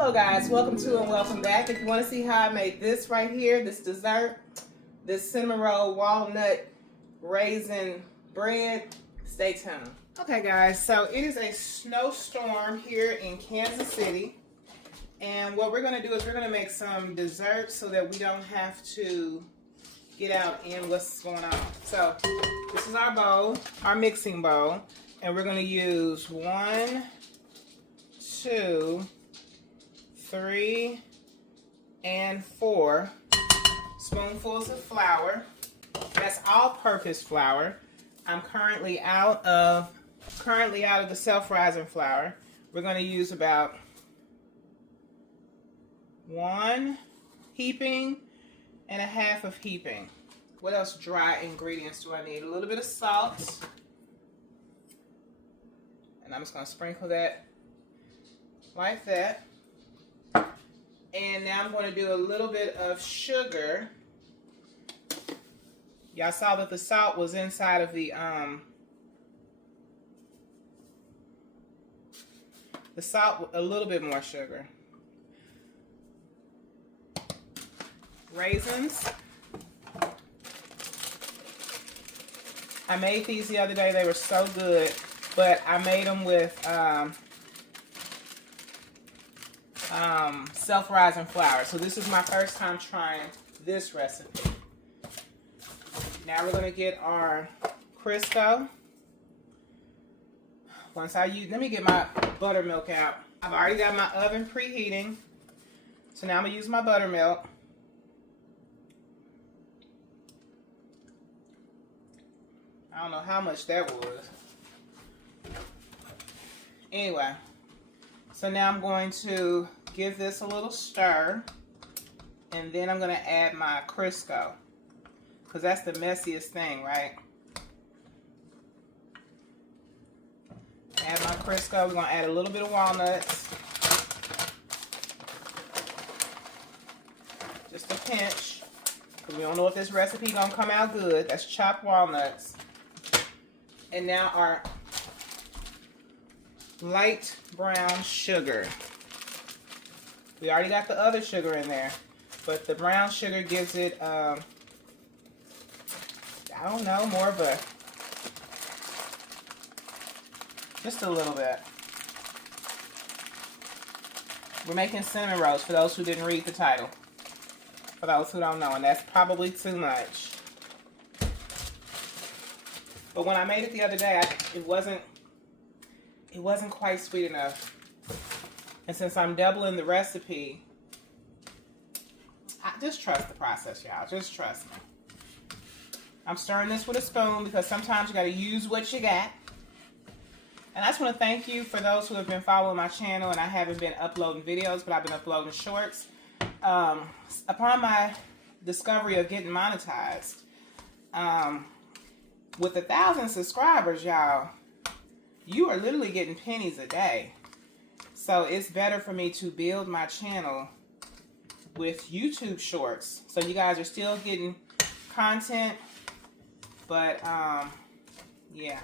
Hello guys, welcome to and welcome back. If you want to see how I made this right here, this dessert, this cinnamon roll walnut raisin bread, stay tuned. Okay guys, so it is a snowstorm here in Kansas City. And what we're going to do is we're going to make some desserts so that we don't have to get out in what's going on. So this is our bowl, our mixing bowl. And we're going to use 1, 2, 3, and 4 spoonfuls of flour. That's all-purpose flour. I'm currently out of the self-rising flour. We're going to use about 1 heaping and a half of heaping. What else dry ingredients do I need? A little bit of salt. And I'm just going to sprinkle that like that. And now I'm going to do a little bit of sugar. Y'all saw that the salt was inside of the salt, a little bit more sugar. Raisins. I made these the other day. They were so good, but I made them with self-rising flour. So this is my first time trying this recipe. Now we're going to get our Crisco. Let me get my buttermilk out. I've already got my oven preheating. So now I'm going to use my buttermilk. I don't know how much that was. Anyway, so now I'm going to give this a little stir, and then I'm going to add my Crisco, because that's the messiest thing, right? Add my Crisco. We're going to add a little bit of walnuts. Just a pinch, because we don't know if this recipe is going to come out good. That's chopped walnuts. And now our light brown sugar. We already got the other sugar in there, but the brown sugar gives it, I don't know, more of a, just a little bit. We're making cinnamon rolls, for those who didn't read the title. For those who don't know, and that's probably too much. But when I made it the other day, it wasn't quite sweet enough. And since I'm doubling the recipe, just trust the process, y'all. Just trust me. I'm stirring this with a spoon because sometimes you got to use what you got. And I just want to thank you for those who have been following my channel, and I haven't been uploading videos, but I've been uploading shorts. Upon my discovery of getting monetized, with 1,000 subscribers, y'all, you are literally getting pennies a day. So it's better for me to build my channel with YouTube shorts. So you guys are still getting content, but yeah.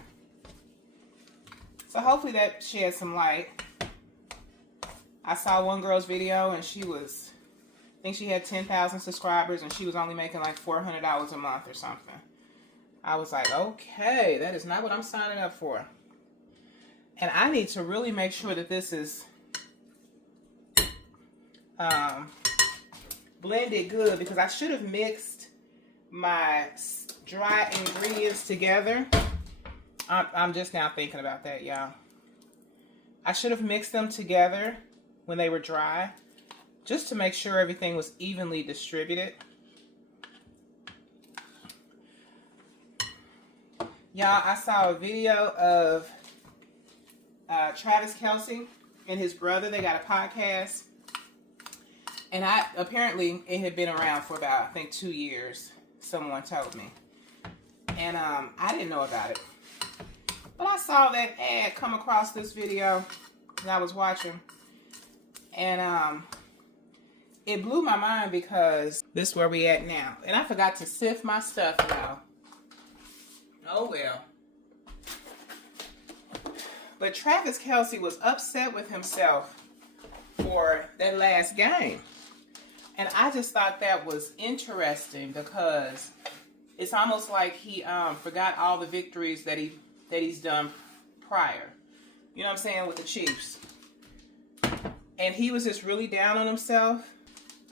So hopefully that sheds some light. I saw one girl's video and I think she had 10,000 subscribers and she was only making like $400 a month or something. I was like, okay, that is not what I'm signing up for. And I need to really make sure that this is blended good, because I should have mixed my dry ingredients together. I'm just now thinking about that, y'all. I should have mixed them together when they were dry, just to make sure everything was evenly distributed. Y'all, I saw a video of Travis Kelce and his brother. They got a podcast. And apparently it had been around for about, I think, 2 years. Someone told me. And I didn't know about it. But I saw that ad come across this video that I was watching. And it blew my mind, because this is where we at now. And I forgot to sift my stuff now. Oh well. But Travis Kelce was upset with himself for that last game. And I just thought that was interesting because it's almost like he forgot all the victories that he's done prior. You know what I'm saying, with the Chiefs. And he was just really down on himself.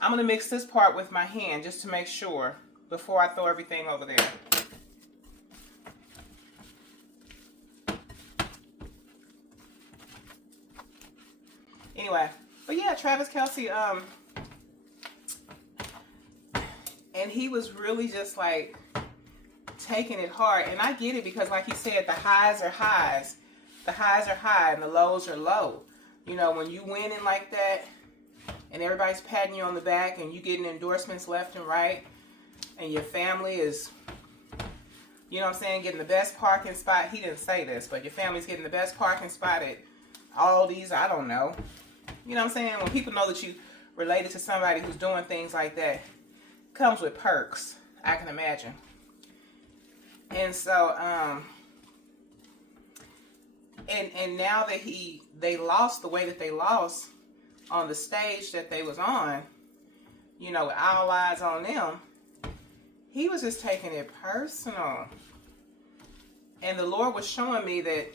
I'm going to mix this part with my hand just to make sure before I throw everything over there. Anyway, but yeah, Travis Kelce, and he was really just like taking it hard. And I get it because like he said, the highs are highs. The highs are high and the lows are low. You know, when you winning like that and everybody's patting you on the back and you getting endorsements left and right and your family is, you know what I'm saying, getting the best parking spot. He didn't say this, but your family's getting the best parking spot at all these, I don't know. You know what I'm saying? When people know that you related to somebody who's doing things like that, comes with perks, I can imagine. And so, and now that they lost the way that they lost on the stage that they was on, you know, with all eyes on them, he was just taking it personal. And the Lord was showing me that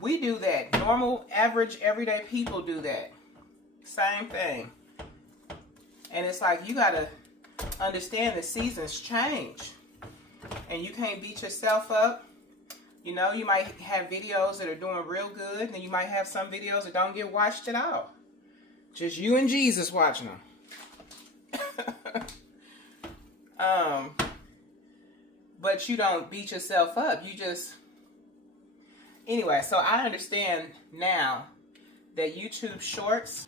we do that. Normal, average, everyday people do that. Same thing. And it's like you got to understand the seasons change. And you can't beat yourself up. You know, you might have videos that are doing real good. And you might have some videos that don't get watched at all. Just you and Jesus watching them. But you don't beat yourself up. You just... Anyway, so I understand now that YouTube Shorts,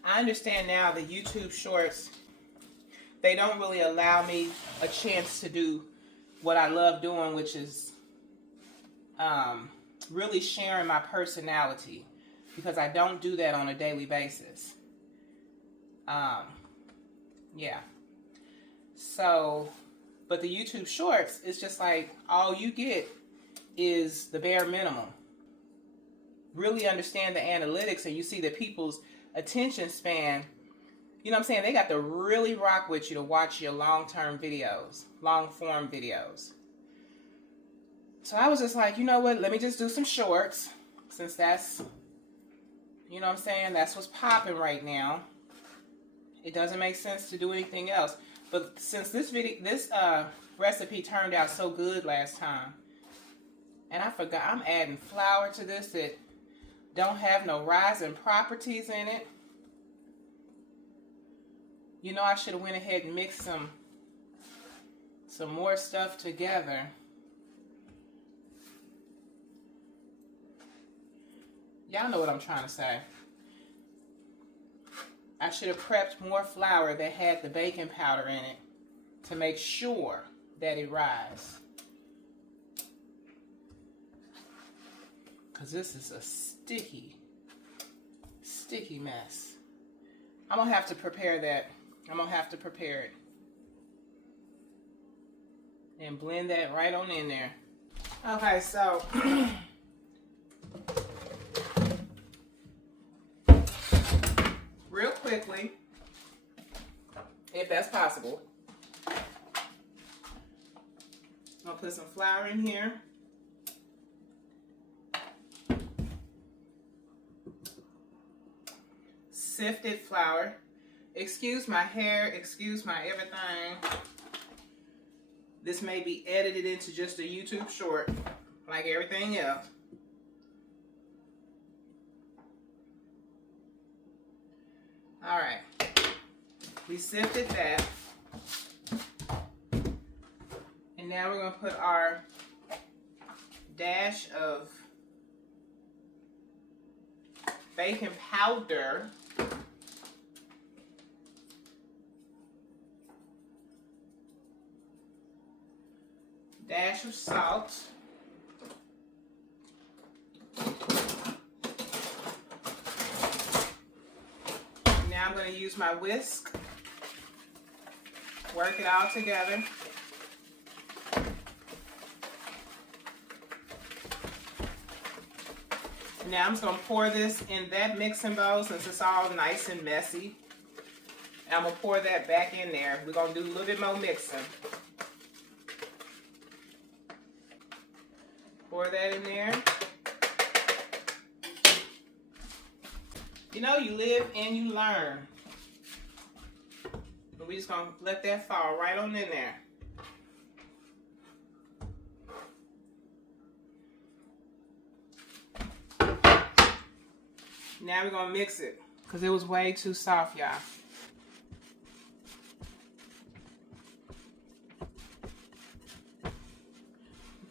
they don't really allow me a chance to do what I love doing, which is really sharing my personality, because I don't do that on a daily basis. Yeah. So, but the YouTube Shorts, it's just like all you get is the bare minimum. Really understand the analytics, and you see that people's attention span, you know what I'm saying, they got to really rock with you to watch your long-term videos, long-form videos. So I was just like, you know what, let me just do some shorts, since that's, you know what I'm saying, that's what's popping right now. It doesn't make sense to do anything else. But since this recipe turned out so good last time, and I forgot, I'm adding flour to this that don't have no rising properties in it. You know, I should have went ahead and mixed some more stuff together. Y'all know what I'm trying to say. I should have prepped more flour that had the baking powder in it to make sure that it rise. Because this is a sticky mess. I'm going to have to prepare that. I'm going to have to prepare it. And blend that right on in there. Okay, so real quickly, if that's possible, I'm going to put some flour in here. Sifted flour. Excuse my hair, excuse my everything. This may be edited into just a YouTube short, like everything else. All right, we sifted that. And now we're gonna put our dash of baking powder. Dash of salt. Now I'm going to use my whisk. Work it all together. Now I'm just gonna pour this in that mixing bowl since it's all nice and messy. And I'm gonna pour that back in there. We're gonna do a little bit more mixing. Pour that in there. You know, you live and you learn. But we're just gonna let that fall right on in there. Now we're gonna mix it because it was way too soft, y'all.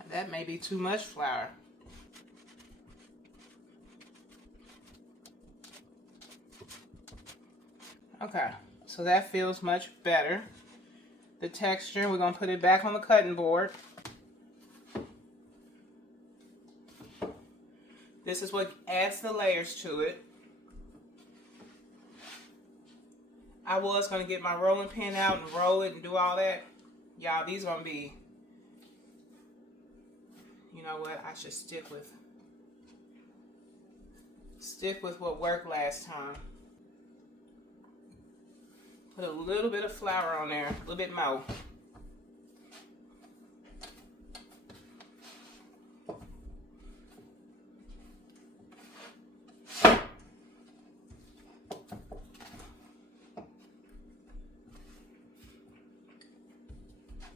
That may be too much flour. Okay, so that feels much better. The texture, we're gonna put it back on the cutting board. This is what adds the layers to it. I was gonna get my rolling pin out and roll it and do all that. Y'all, these gonna be, you know what, I should stick with what worked last time. Put a little bit of flour on there, a little bit more.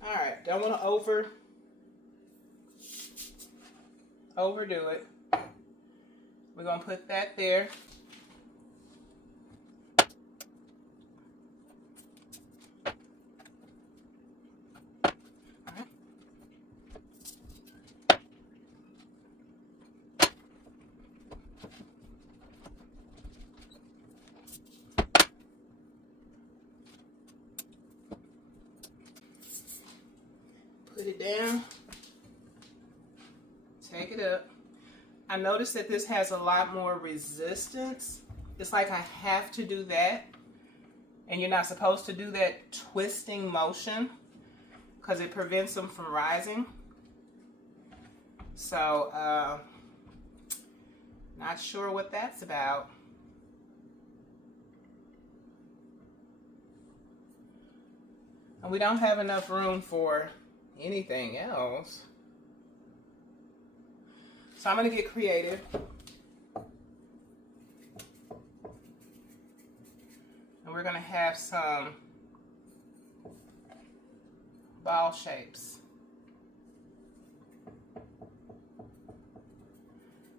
All right, don't want to overdo it. We're gonna put that there. Put it down, take it up. I noticed that this has a lot more resistance. It's like I have to do that, and you're not supposed to do that twisting motion because it prevents them from rising. So, not sure what that's about. And we don't have enough room for anything else. So I'm gonna get creative. And we're gonna have some ball shapes.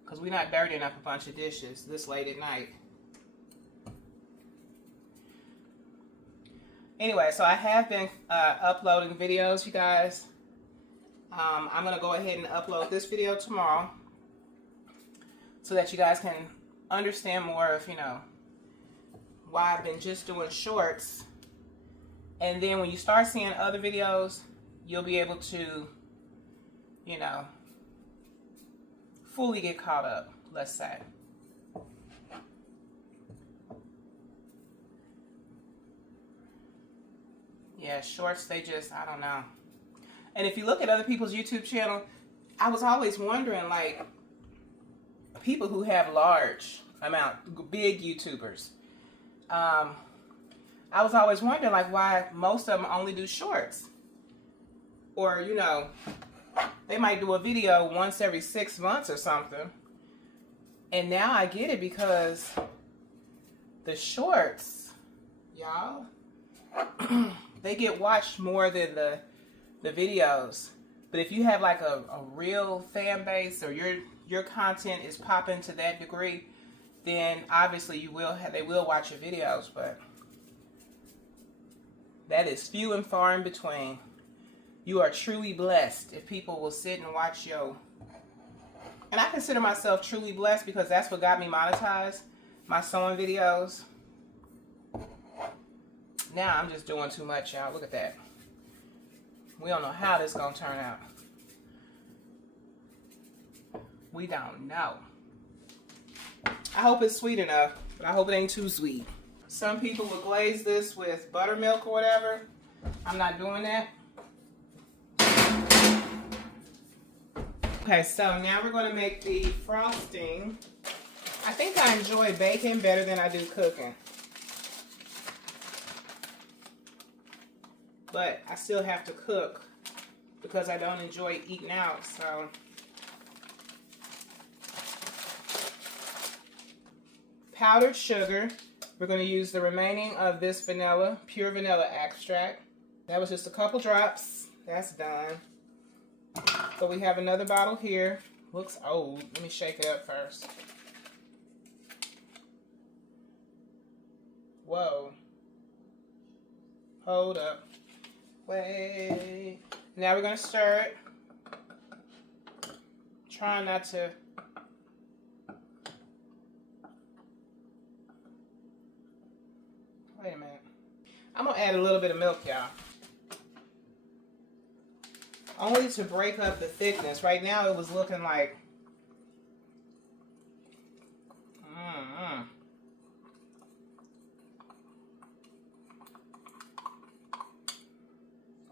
Because we're not dirtying up a bunch of dishes this late at night. Anyway, so I have been uploading videos, you guys. I'm going to go ahead and upload this video tomorrow so that you guys can understand more of, you know, why I've been just doing shorts. And then when you start seeing other videos, you'll be able to, you know, fully get caught up, let's say. Yeah, shorts, they just, I don't know. And if you look at other people's YouTube channel, I was always wondering, like, people who have large amount, big YouTubers. I was always wondering, like, why most of them only do shorts. Or, you know, they might do a video once every 6 months or something. And now I get it because the shorts, y'all, they get watched more than the videos. But if you have like a real fan base, or your content is popping to that degree, then obviously they will watch your videos. But that is few and far in between. You are truly blessed if people will sit and watch your... And I consider myself truly blessed because that's what got me monetized, my sewing videos. Now I'm just doing too much, y'all. Look at that. We don't know how this is going to turn out. We don't know. I hope it's sweet enough, but I hope it ain't too sweet. Some people will glaze this with buttermilk or whatever. I'm not doing that. Okay, so now we're going to make the frosting. I think I enjoy baking better than I do cooking. But I still have to cook because I don't enjoy eating out, so. Powdered sugar. We're going to use the remaining of this vanilla, pure vanilla extract. That was just a couple drops. That's done. So we have another bottle here. Looks old. Let me shake it up first. Whoa. Hold up. Wait. Now we're going to stir it. Try not to. Wait a minute. I'm going to add a little bit of milk, y'all. Only to break up the thickness. Right now it was looking like.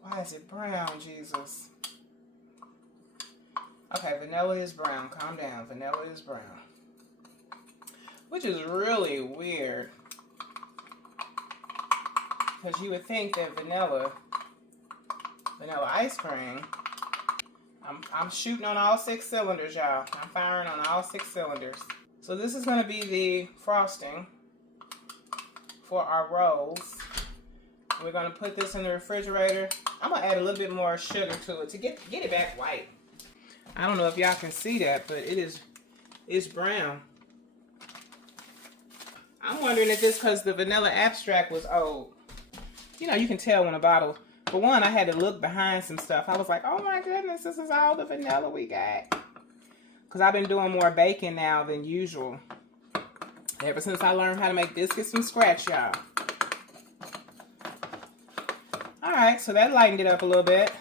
Why is it brown, Jesus? Okay, vanilla is brown. Calm down. Vanilla is brown. Which is really weird. Because you would think that vanilla ice cream, I'm shooting on all 6 cylinders, y'all. I'm firing on all 6 cylinders. So this is going to be the frosting for our rolls. We're going to put this in the refrigerator. I'm going to add a little bit more sugar to it to get it back white. I don't know if y'all can see that, but it's brown. I'm wondering if it's because the vanilla extract was old. You know, you can tell when a bottle. For one, I had to look behind some stuff. I was like, oh my goodness, this is all the vanilla we got. Because I've been doing more baking now than usual. Ever since I learned how to make biscuits from scratch, y'all. Alright, so that lightened it up a little bit.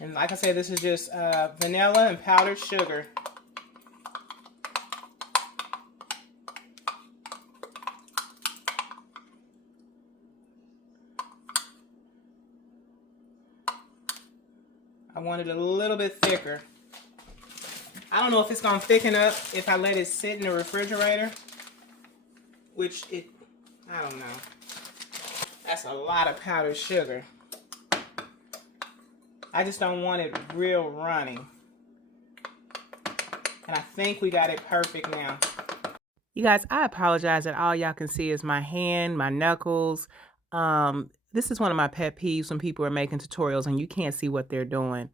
And like I said, this is just vanilla and powdered sugar. I want it a little bit thicker. I don't know if it's going to thicken up if I let it sit in the refrigerator. I don't know. That's a lot of powdered sugar. I just don't want it real runny. And I think we got it perfect now. You guys, I apologize that all y'all can see is my hand, my knuckles. This is one of my pet peeves when people are making tutorials and you can't see what they're doing.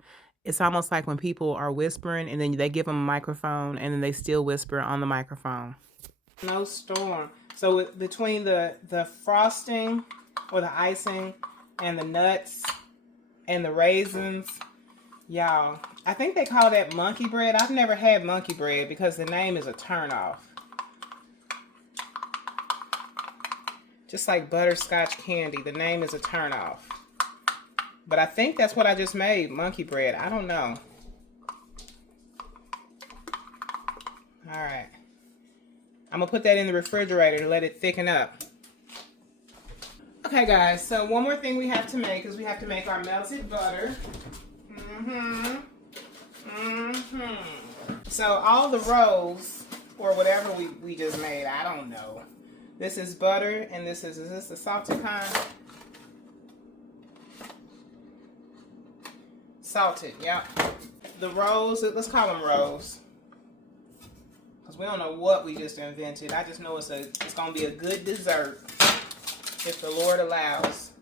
It's almost like when people are whispering and then they give them a microphone and then they still whisper on the microphone. No storm. So between the frosting or the icing and the nuts and the raisins, y'all, I think they call that monkey bread. I've never had monkey bread because the name is a turnoff. Just like butterscotch candy, the name is a turnoff. But I think that's what I just made, monkey bread. I don't know. All right. I'm gonna put that in the refrigerator to let it thicken up. Okay, guys, so one more thing we have to make is we have to make our melted butter. So all the rolls, or whatever we just made, I don't know. This is butter, and is this the salted kind? Salted, yep. The rolls, let's call them rolls. Because we don't know what we just invented. I just know it's going to be a good dessert, if the Lord allows.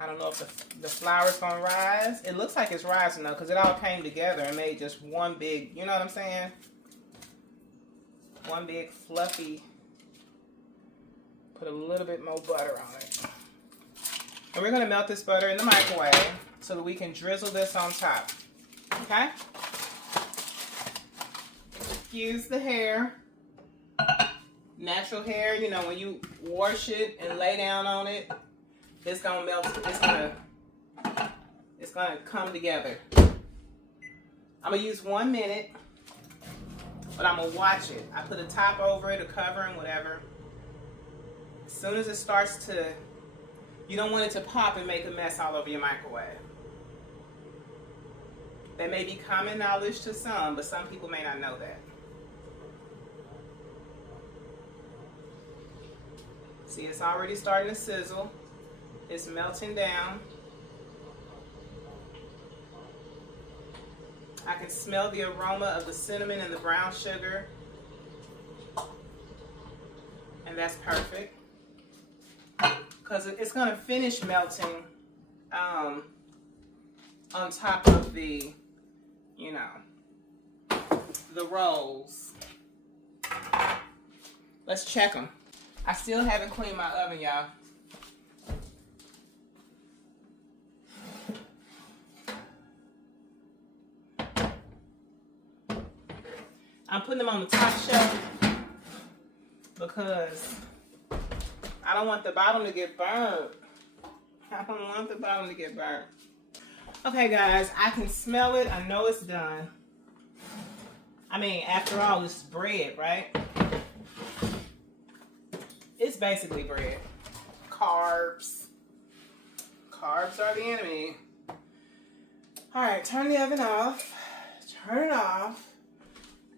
I don't know if the flour's going to rise. It looks like it's rising, though, because it all came together and made just one big, you know what I'm saying? One big fluffy. Put a little bit more butter on it. And we're going to melt this butter in the microwave so that we can drizzle this on top. Okay? Excuse the hair. Natural hair, you know, when you wash it and lay down on it, it's going to melt. It's going to come together. I'm going to use 1 minute. But I'm going to watch it. I put a top over it, a covering, whatever. As soon as it starts to You don't want it to pop and make a mess all over your microwave. That may be common knowledge to some, but some people may not know that. See, it's already starting to sizzle. It's melting down. I can smell the aroma of the cinnamon and the brown sugar. And that's perfect. Because it's going to finish melting on top of the, you know, the rolls. Let's check them. I still haven't cleaned my oven, y'all. I'm putting them on the top shelf because I don't want the bottom to get burnt. I don't want the bottom to get burnt. Okay, guys, I can smell it. I know it's done. I mean, after all, it's bread, right? It's basically bread. Carbs. Carbs are the enemy. All right, turn the oven off. Turn it off.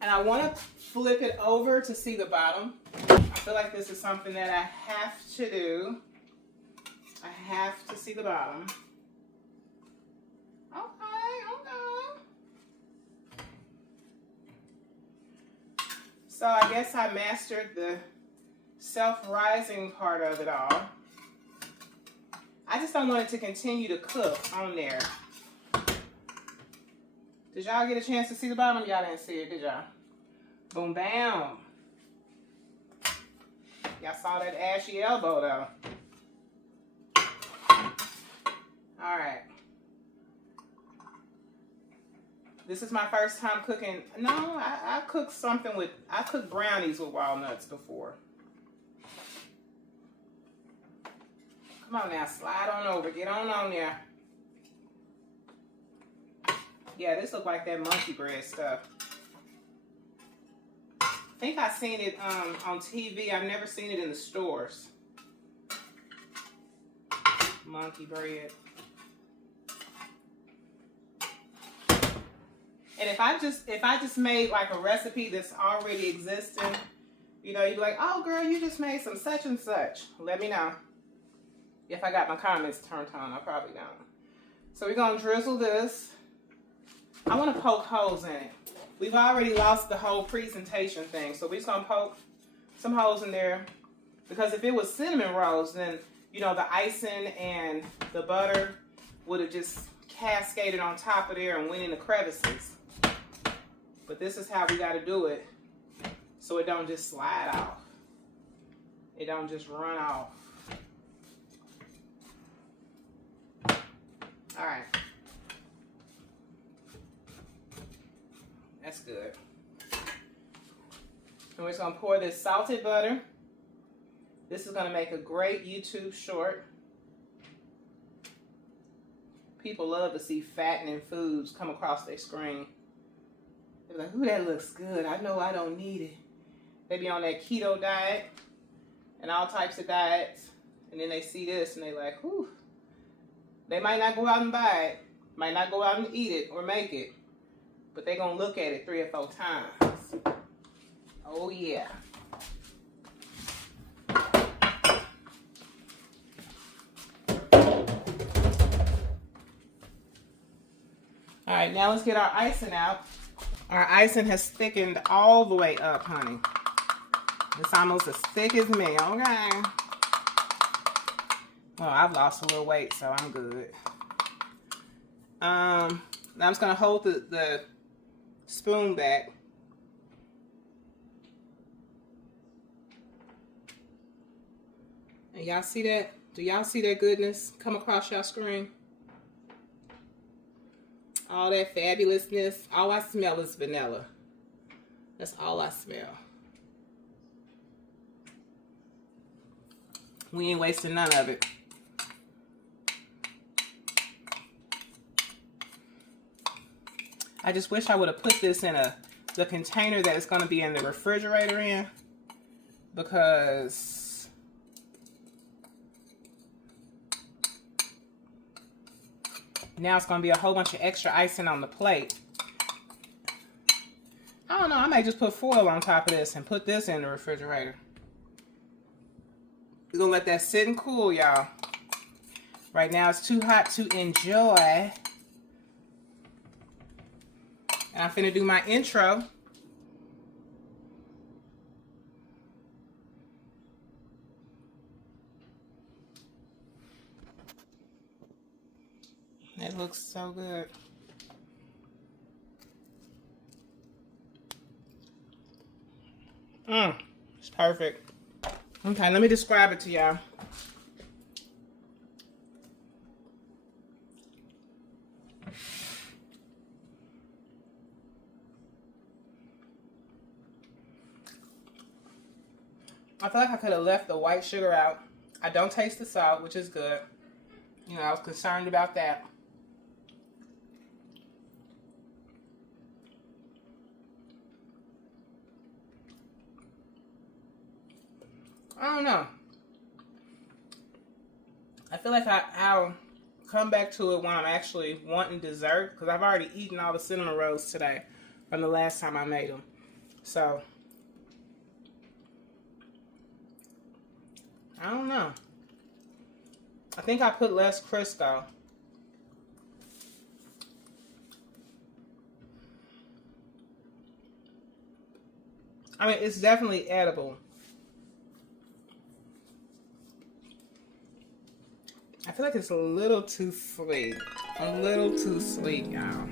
And I want to flip it over to see the bottom. I feel like this is something that I have to do. I have to see the bottom. Okay. So I guess I mastered the self-rising part of it all. I just don't want it to continue to cook on there. Did y'all get a chance to see the bottom? Y'all didn't see it, did y'all? Boom, bam. Y'all saw that ashy elbow, though. All right. This is my first time cooking. No, I cooked something with, I cooked brownies with walnuts before. Come on now, slide on over. Get on there. Yeah, this looks like that monkey bread stuff. I think I've seen it on TV. I've never seen it in the stores. Monkey bread. And if I just made like a recipe that's already existing, you know, you'd be like, oh girl, you just made some such and such. Let me know. If I got my comments turned on, I probably don't. So we're gonna drizzle this. I want to poke holes in it. We've already lost the whole presentation thing, so we're just gonna poke some holes in there. Because if it was cinnamon rolls, then you know the icing and the butter would have just cascaded on top of there and went in the crevices. But this is how we got to do it, so it don't just slide off. It don't just run off. All right. That's good. And we're just going to pour this salted butter. This is going to make a great YouTube short. People love to see fattening foods come across their screen. They're like, ooh, that looks good. I know I don't need it. They be on that keto diet and all types of diets. And then they see this and they like, whew. They might not go out and buy it. Might not go out and eat it or make it. But they're going to look at it 3 or 4 times. Oh, yeah. All right, now let's get our icing out. Our icing has thickened all the way up, honey. It's almost as thick as me, okay? Well, I've lost a little weight, so I'm good. Now I'm just going to hold the spoon back. And y'all see that? Do y'all see that goodness come across y'all screen? All that fabulousness. All I smell is vanilla. That's all I smell. We ain't wasting none of it. I just wish I would have put this in the container that it's going to be in the refrigerator in, because Now it's going to be a whole bunch of extra icing on the plate. I don't know. I might just put foil on top of this and put this in the refrigerator. We're going to let that sit and cool, y'all. Right now it's too hot to enjoy. And I'm finna do my intro. It looks so good. It's perfect. Okay, let me describe it to y'all. I feel like I could have left the white sugar out. I don't taste the salt, which is good. You know, I was concerned about that. I don't know. I feel like I'll come back to it when I'm actually wanting dessert, because I've already eaten all the cinnamon rolls today from the last time I made them. So, I don't know. I think I put less Crisco. I mean, it's definitely edible. I feel like it's a little too sweet. A little too sweet, y'all.